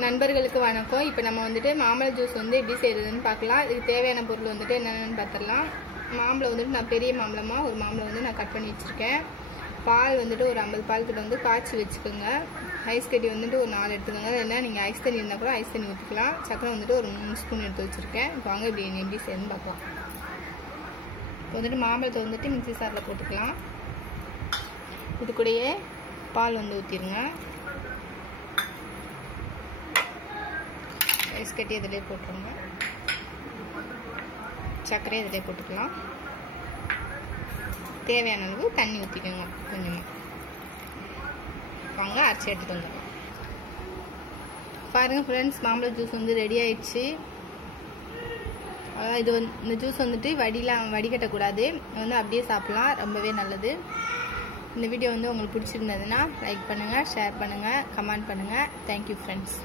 நண்பர்களுக்கு வணக்கம். இப்போ நம்ம வந்துட்டு மாம்பழ ஜூஸ் வந்து எப்படி செய்யறதுன்னு பார்க்கலாம். இதுக்கு தேவையான பொருள் வந்துட்டு என்னென்னு பார்த்துடலாம். மாம்பழம் வந்துட்டு நான் பெரிய மாம்பழமாக ஒரு மாம்பழம் வந்து நான் கட் பண்ணி வச்சுருக்கேன். பால் வந்துட்டு ஒரு 50 பால் கிட்ட வந்து காய்ச்சி வச்சுக்கோங்க. ஐஸ் கட்டி வந்துட்டு ஒரு 4 எடுத்துக்கோங்க. இல்லைன்னா நீங்கள் ஐஸ் தண்ணி இருந்தால் கூட ஐஸ் தண்ணி ஊற்றிக்கலாம். சக்கரை வந்துட்டு ஒரு 3 ஸ்பூன் எடுத்து வச்சுருக்கேன். இப்போ வாங்க எப்படி செய்யணும்னு பார்க்கலாம். இப்போ வந்துட்டு மாம்பழத்தை வந்துட்டு மிக்ஸி சாரில் போட்டுக்கலாம். இது கூடயே பால் வந்து ஊற்றிடுங்க. ஐஸ் கட்டி இதிலே போட்டுருங்க. சர்க்கரை இதிலே போட்டுக்கலாம். தேவையான அளவு தண்ணி ஊற்றிக்கோங்க கொஞ்சமாக. வாங்க அரைச்சி எடுத்துட்டு வந்துடலாம். பாருங்கள் ஃப்ரெண்ட்ஸ், மாம்பழ ஜூஸ் வந்து ரெடி ஆயிடுச்சு. இது வந்து இந்த ஜூஸ் வந்துட்டு வடிகட்டக்கூடாது, வந்து அப்படியே சாப்பிட்லாம், ரொம்பவே நல்லது. இந்த வீடியோ வந்து உங்களுக்கு பிடிச்சிருந்ததுன்னா லைக் பண்ணுங்கள், ஷேர் பண்ணுங்கள், கமெண்ட் பண்ணுங்கள். Thank you friends.